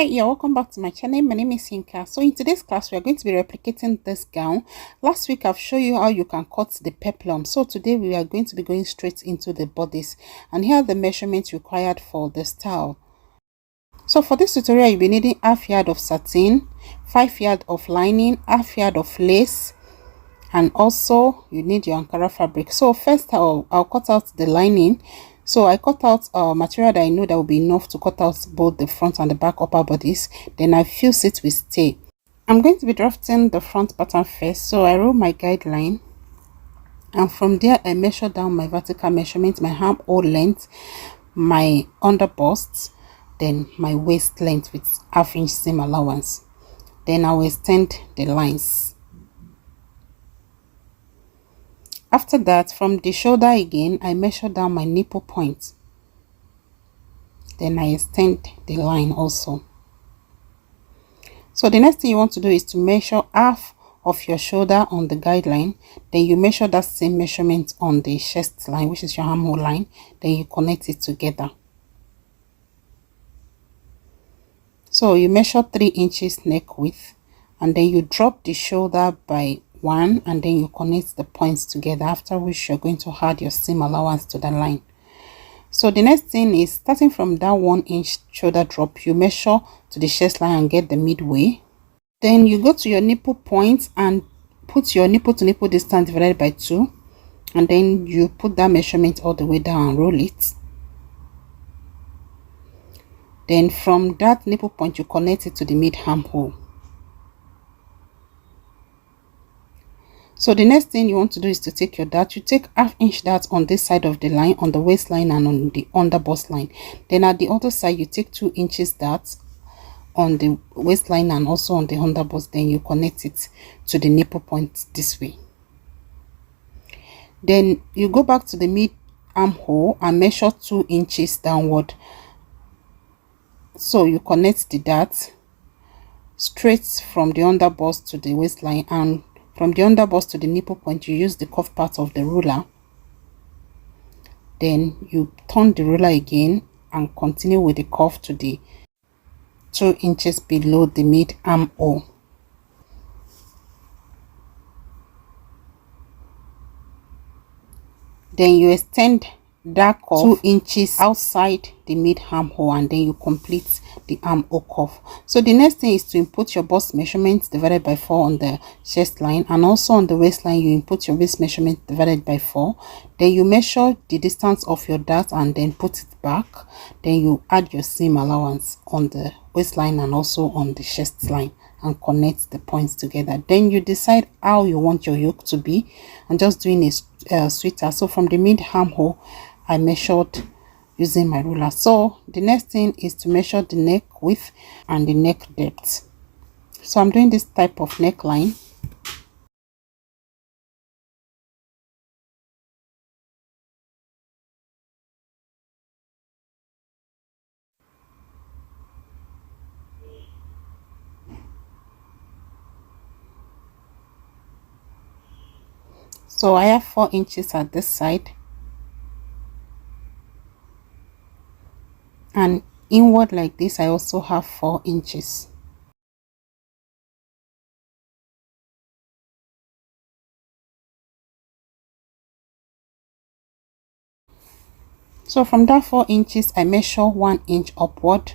Hi, you're welcome back to my channel. My name is Yinka. So in today's class, we are going to be replicating this gown. Last week, I've shown you how you can cut the peplum. So today, we are going to be going straight into the bodice. And here are the measurements required for the style. So for this tutorial, you'll be needing half yard of satin, 5 yard of lining, half yard of lace, and also you need your Ankara fabric. So first, I'll cut out the lining. So I cut out material that I know that will be enough to cut out both the front and the back upper bodies. Then I fuse it with stay. I'm going to be drafting the front pattern first. So I roll my guideline, and from there I measure down my vertical measurement, my armhole length, my under bust, then my waist length with ½ inch seam allowance. Then I will extend the lines. After that, from the shoulder again, I measure down my nipple point. Then I extend the line also. So the next thing you want to do is to measure half of your shoulder on the guideline. Then you measure that same measurement on the chest line, which is your armhole line. Then you connect it together. So you measure 3 inches neck width, and then you drop the shoulder by 1, and then you connect the points together, after which you're going to add your seam allowance to the line. So the next thing is, starting from that 1 inch shoulder drop, you measure to the chest line and get the midway. Then you go to your nipple point and put your nipple to nipple distance divided by 2, and then you put that measurement all the way down and roll it. Then from that nipple point, you connect it to the mid armhole. So the next thing you want to do is to take your dart. You take ½ inch dart on this side of the line, on the waistline and on the under bust line. Then at the other side, you take 2 inches dart on the waistline and also on the under bust. Then you connect it to the nipple point this way. Then you go back to the mid armhole and measure 2 inches downward. So you connect the dart straight from the under bust to the waistline, and from the under bust to the nipple point, you use the curved part of the ruler. Then you turn the ruler again and continue with the curve to the 2 inches below the mid armhole. Then you extend that curve 2 inches outside the mid armhole, and then you complete the armhole curve. So the next thing is to input your bust measurement divided by 4 on the chest line, and also on the waistline you input your waist measurement divided by 4. Then you measure the distance of your dart and then put it back. Then you add your seam allowance on the waistline and also on the chest line and connect the points together. Then you decide how you want your yoke to be. I'm just doing a sweater. So from the mid armhole, I measured using my ruler. So the next thing is to measure the neck width and the neck depth. So I'm doing this type of neckline. So I have 4 inches at this side, and inward like this I also have 4 inches. So from that 4 inches I measure 1 inch upward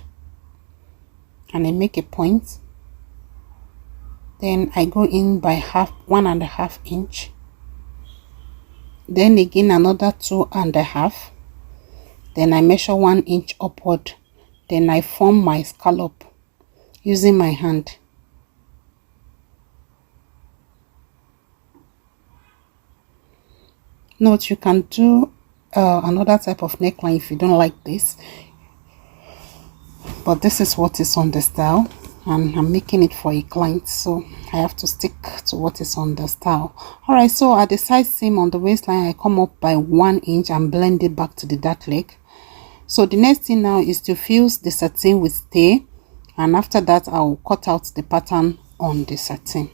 and I make a point. Then I go in by 1.5 inch. Then again another 2.5. Then I measure 1 inch upward. Then I form my scallop using my hand. Note, you can do another type of neckline if you don't like this, but this is what is on the style, and I'm making it for a client, so I have to stick to what is on the style. Alright, so at the side seam on the waistline I come up by 1 inch and blend it back to the dart leg. So the next thing now is to fuse the satin with stay, and after that I'll cut out the pattern on the satin.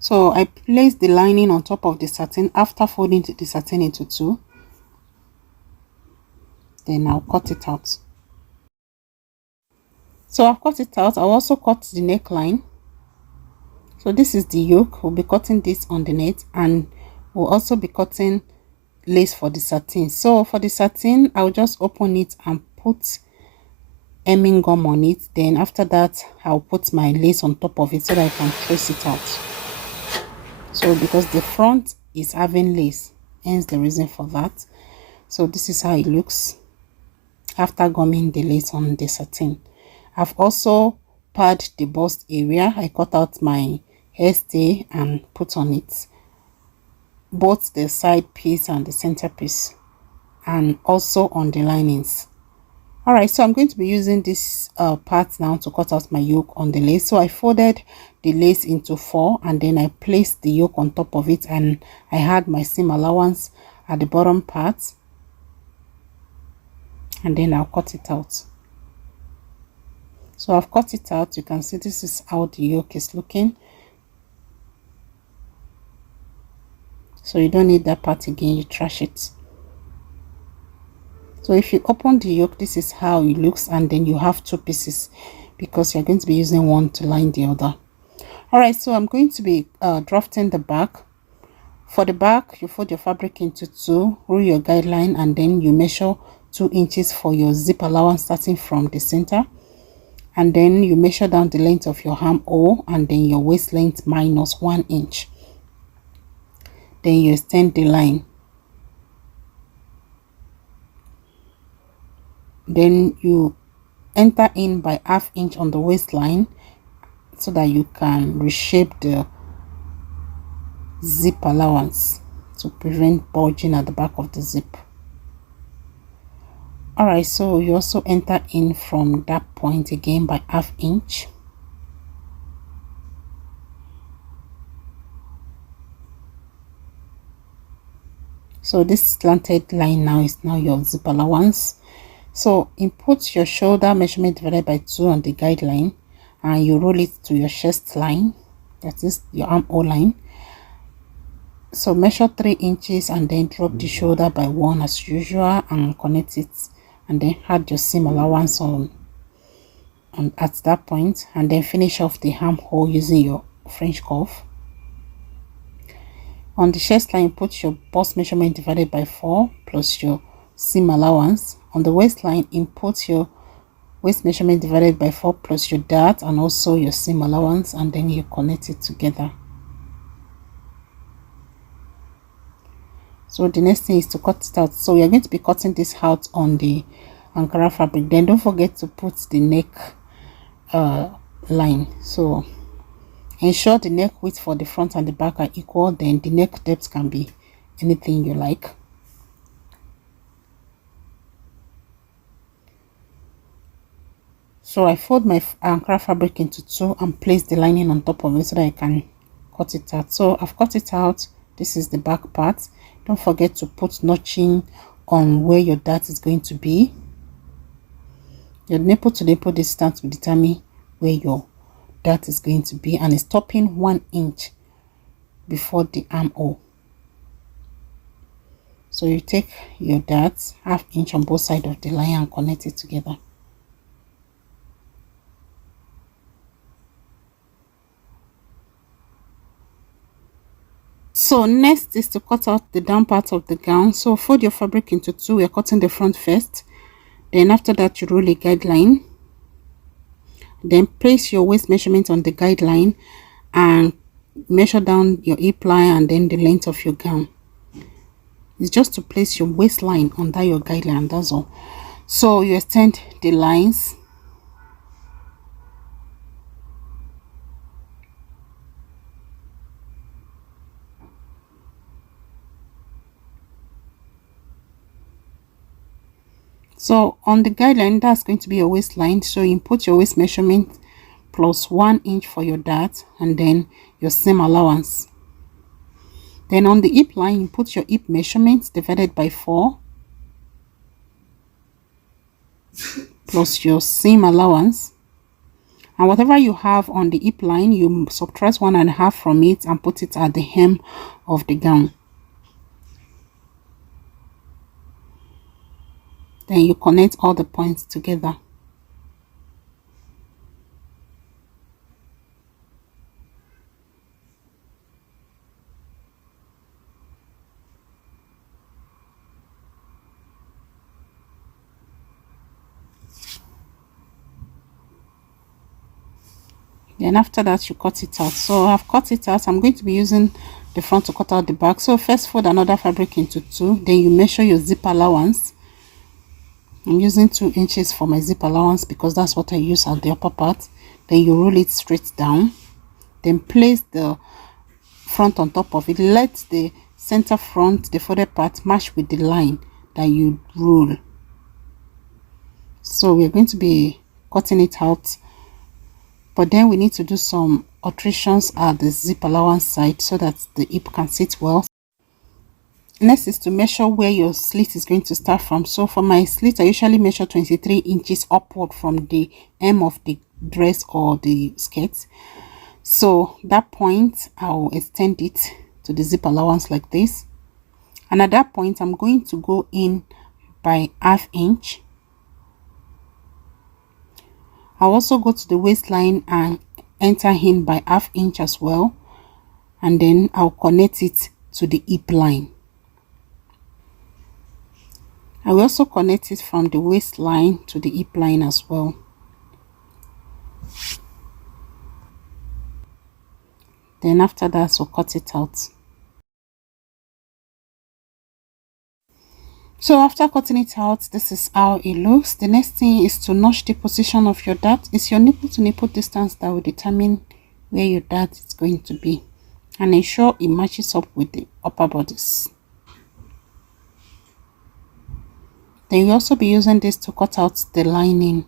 So I place the lining on top of the satin after folding the satin into 2. Then I'll cut it out. So I've cut it out. I'll also cut the neckline. So this is the yoke. We'll be cutting this on the net, and we'll also be cutting lace for the satin. So for the satin, I'll just open it and put hemming gum on it. Then after that, I'll put my lace on top of it so that I can trace it out. So because the front is having lace, hence the reason for that. So this is how it looks after gumming the lace on the satin. I've also padded the bust area. I cut out my hairstay and put on it both the side piece and the center piece, and also on the linings. All right, so I'm going to be using this part now to cut out my yoke on the lace. So I folded the lace into 4, and then I placed the yoke on top of it, and I had my seam allowance at the bottom part, and then I'll cut it out. So I've cut it out. You can see this is how the yoke is looking. So you don't need that part again, you trash it. So if you open the yoke, this is how it looks, and then you have 2 pieces because you're going to be using one to line the other. All right, so I'm going to be drafting the back. For the back, you fold your fabric into 2, rule your guideline, and then you measure 2 inches for your zip allowance starting from the center, and then you measure down the length of your armhole and then your waist length minus 1 inch. Then you extend the line. Then you enter in by ½ inch on the waistline so that you can reshape the zip allowance to prevent bulging at the back of the zip. All right, so you also enter in from that point again by ½ inch. So this slanted line now is now your zip allowance. So input your shoulder measurement divided by 2 on the guideline, and you roll it to your chest line, that is your armhole line. So measure 3 inches and then drop the shoulder by 1 as usual and connect it, and then add your seam allowance on at that point, and then finish off the armhole using your French curve. On the chest line, put your bust measurement divided by 4 plus your seam allowance. On the waistline, input your waist measurement divided by 4 plus your dart and also your seam allowance, and then you connect it together. So the next thing is to cut it out. So we are going to be cutting this out on the Ankara fabric. Then don't forget to put the neck line. So ensure the neck width for the front and the back are equal. Then the neck depth can be anything you like. So I fold my Ankara fabric into 2 and place the lining on top of it so that I can cut it out. So I've cut it out. This is the back part. Don't forget to put notching on where your dart is going to be. Your nipple to nipple distance will determine where your dart is going to be, and it's stopping 1 inch before the armhole. So you take your dart ½ inch on both sides of the line and connect it together. So next is to cut out the down part of the gown. So fold your fabric into 2. We're cutting the front first. Then after that, you roll a guideline. Then place your waist measurement on the guideline and measure down your hip line and then the length of your gown. It's just to place your waistline under your guideline, that's all. So you extend the lines. So on the guideline, that's going to be your waistline. So you input your waist measurement plus 1 inch for your dart and then your seam allowance. Then on the hip line, you put your hip measurement divided by 4 plus your seam allowance. And whatever you have on the hip line, you subtract 1.5 from it and put it at the hem of the gown. Then you connect all the points together. Then after that, you cut it out. So I've cut it out. I'm going to be using the front to cut out the back. So first fold another fabric into 2. Then you measure your zip allowance. I'm using 2 inches for my zip allowance because that's what I use at the upper part. Then you roll it straight down. Then place the front on top of it. Let the center front, the folded part, match with the line that you roll. So we're going to be cutting it out, but then we need to do some alterations at the zip allowance side so that the hip can sit well. Next is to measure where your slit is going to start from. So for my slit, I usually measure 23 inches upward from the hem of the dress or the skirt. So that point, I'll extend it to the zip allowance like this. And at that point, I'm going to go in by ½ inch. I'll also go to the waistline and enter in by ½ inch as well. And then I'll connect it to the hip line. I will also connect it from the waistline to the hip line as well. Then after that, we'll cut it out. So after cutting it out, this is how it looks. The next thing is to notch the position of your dart. It's your nipple to nipple distance that will determine where your dart is going to be. And ensure it matches up with the upper bodice. Then you'll also be using this to cut out the lining.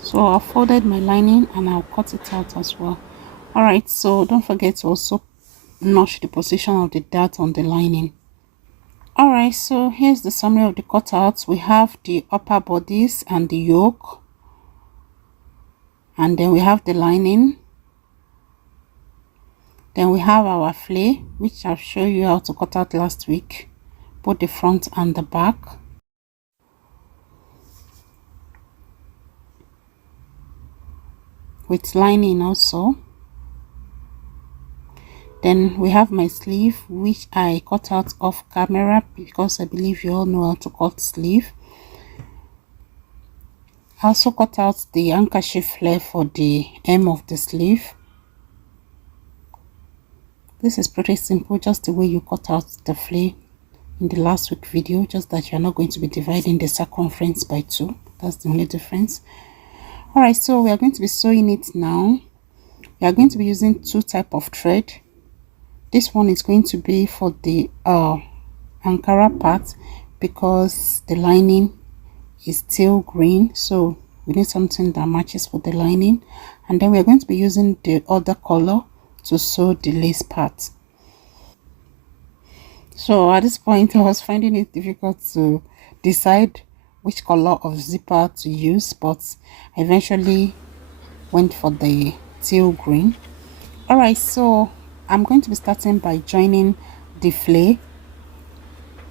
So I've folded my lining and I'll cut it out as well. Alright, so don't forget to also notch the position of the dart on the lining. Alright, so here's the summary of the cutouts. We have the upper bodice and the yoke. And then we have the lining. Then we have our flay, which I've shown you how to cut out last week. Both the front and the back. With lining also. Then we have my sleeve, which I cut out off camera because I believe you all know how to cut sleeve. I also cut out the handkerchief flare for the hem of the sleeve. This is pretty simple, just the way you cut out the flare in the last week video, just that you're not going to be dividing the circumference by 2. That's the only difference. Alright, so we are going to be sewing it now. We are going to be using 2 types of thread. This one is going to be for the Ankara part because the lining is still green, so we need something that matches with the lining. And then we are going to be using the other color to sew the lace part. So at this point, I was finding it difficult to decide which color of zipper to use, but I eventually went for the teal green. Alright, so I'm going to be starting by joining the flay,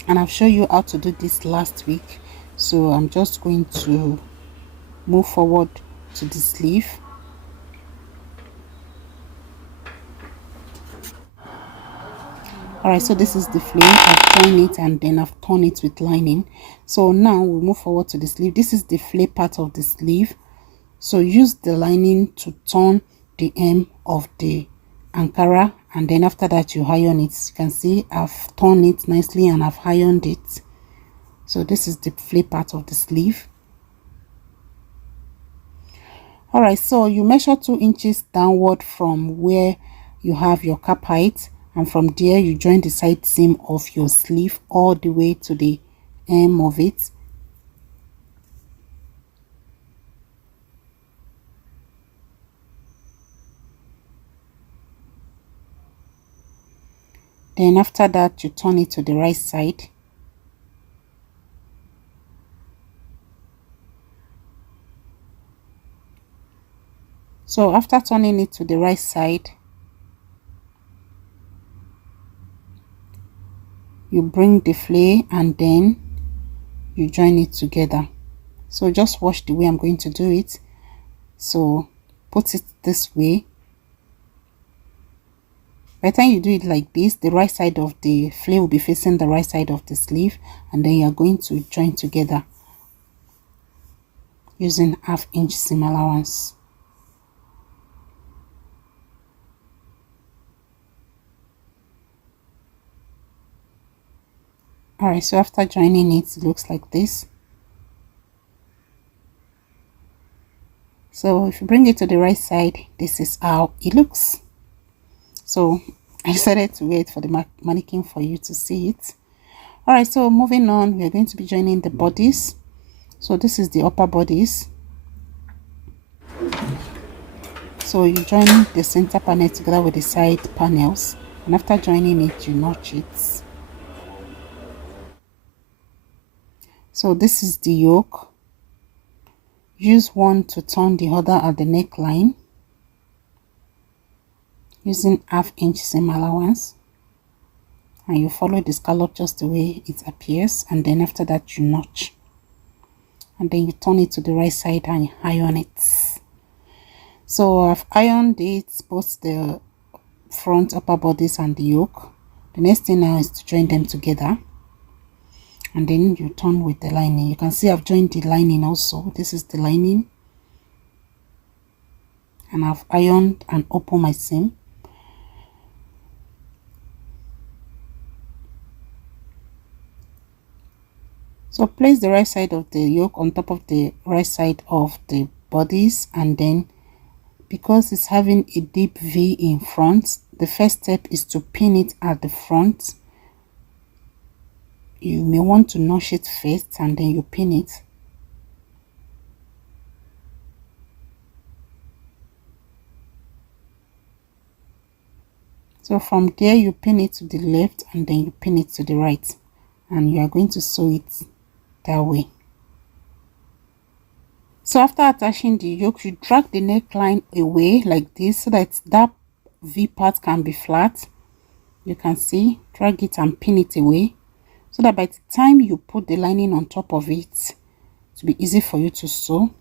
and I've shown you how to do this last week. So I'm just going to move forward to the sleeve. Alright, so this is the flay. I've joined it and then I've torn it with lining. So now we'll move forward to the sleeve. This is the flay part of the sleeve. So use the lining to turn the hem of the Ankara, and then after that you iron it. You can see I've torn it nicely and I've ironed it. So this is the flay part of the sleeve. Alright, so you measure 2 inches downward from where you have your cap height, and from there you join the side seam of your sleeve all the way to the hem of it. Then after that you turn it to the right side. So after turning it to the right side, you bring the flay and then you join it together. So just watch the way I'm going to do it. So put it this way. By the time you do it like this, the right side of the flay will be facing the right side of the sleeve, and then you are going to join together using 1/2 inch seam allowance. Alright, so after joining it, it looks like this. So if you bring it to the right side, this is how it looks. So I decided to wait for the mannequin for you to see it. Alright, so moving on, we are going to be joining the bodies. So this is the upper bodies. So you join the center panel together with the side panels, and after joining it, you notch it. So this is the yoke. Use one to turn the other at the neckline using 1/2 inch seam allowance, and you follow the scallop just the way it appears, and then after that you notch, and then you turn it to the right side and you iron it. So I've ironed it, both the front upper bodies and the yoke. The next thing now is to join them together, and then you turn with the lining. You can see I've joined the lining also. This is the lining, and I've ironed and opened my seam. So place the right side of the yoke on top of the right side of the bodies, and then because it's having a deep V in front, the first step is to pin it at the front. You may want to notch it first and then you pin it. So from there you pin it to the left and then you pin it to the right, and you are going to sew it that way. So after attaching the yoke, you drag the neckline away like this so that that V part can be flat. You can see, drag it and pin it away so that by the time you put the lining on top of it, to be easy for you to sew.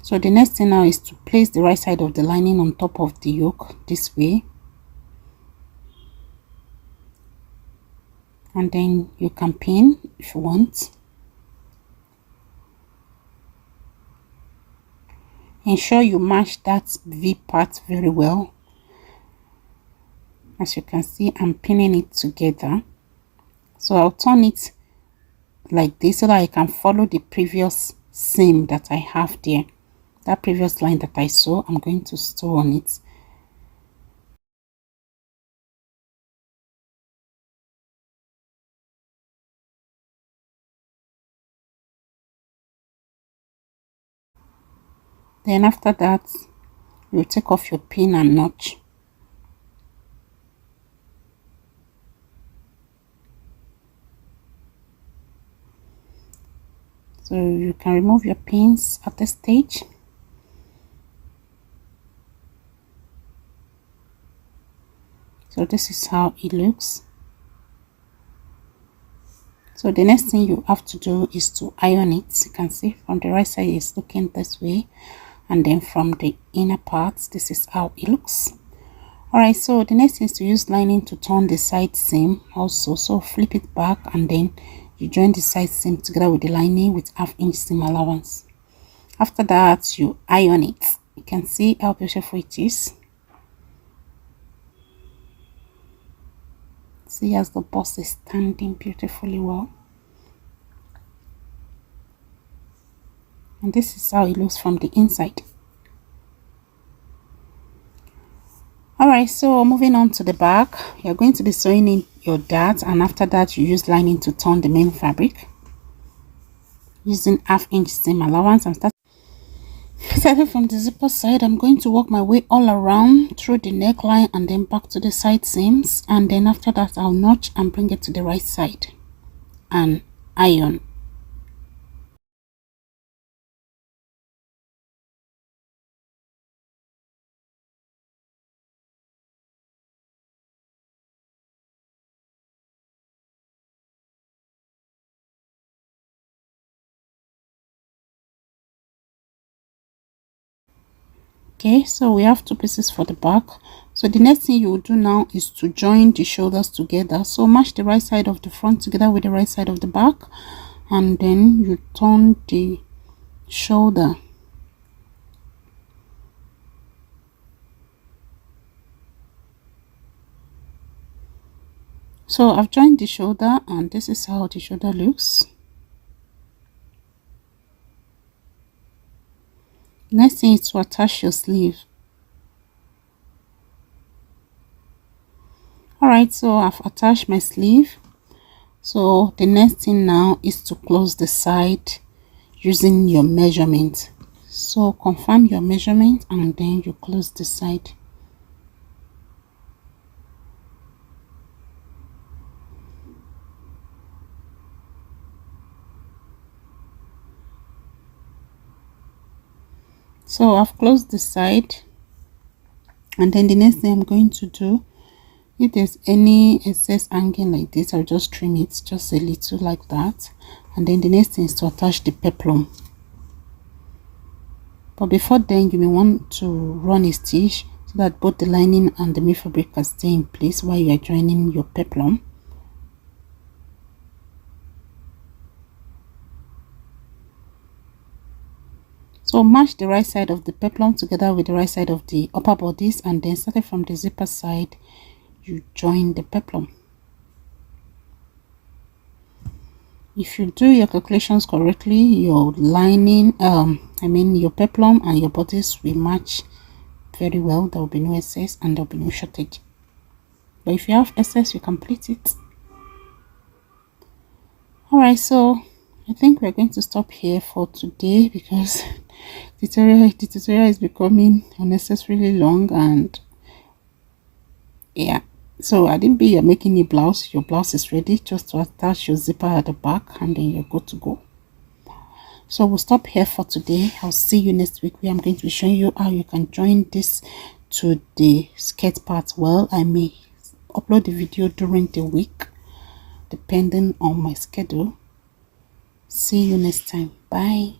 So the next thing now is to place the right side of the lining on top of the yoke this way, and then you can pin if you want. Ensure you match that V part very well. As you can see, I'm pinning it together. So I'll turn it like this so that I can follow the previous seam that I have there. That previous line that I saw, I'm going to sew on it. Then after that, you take off your pin and notch. So you can remove your pins at this stage. So this is how it looks. So the next thing you have to do is to iron it. You can see from the right side it's looking this way, and then from the inner parts this is how it looks. Alright, so the next thing is to use lining to turn the side seam also. So flip it back and then you join the side seam together with the lining with 1/2 inch seam allowance. After that, you iron it. You can see how beautiful it is. See as the bust is standing beautifully well. And this is how it looks from the inside. Alright, so moving on to the back, you're going to be sewing in your dart, and after that you use lining to turn the main fabric using 1/2 inch seam allowance. And starting from the zipper side, I'm going to work my way all around through the neckline and then back to the side seams, and then after that I'll notch and bring it to the right side and iron. Okay, so we have 2 pieces for the back. So the next thing you will do now is to join the shoulders together. So match the right side of the front together with the right side of the back, and then you turn the shoulder. So I've joined the shoulder, and this is how the shoulder looks. Next thing is to attach your sleeve. Alright, so I've attached my sleeve. So the next thing now is to close the side using your measurement. So confirm your measurement and then you close the side. So I've closed the side, and then the next thing I'm going to do, if there's any excess hanging like this, I'll just trim it just a little like that. And then the next thing is to attach the peplum. But before then, you may want to run a stitch so that both the lining and the main fabric can stay in place while you are joining your peplum. So match the right side of the peplum together with the right side of the upper bodice, and then starting from the zipper side, you join the peplum. If you do your calculations correctly, your lining, your peplum and your bodice will match very well. There will be no excess and there will be no shortage. But if you have excess, you complete it. Alright, so I think we're going to stop here for today because the tutorial is becoming unnecessarily long, and yeah. So I didn't be you're making your blouse is ready, just to attach your zipper at the back and then you're good to go. So we'll stop here for today. I'll see you next week where I'm going to be showing you how you can join this to the skirt part. Well, I may upload the video during the week depending on my schedule. See you next time. Bye.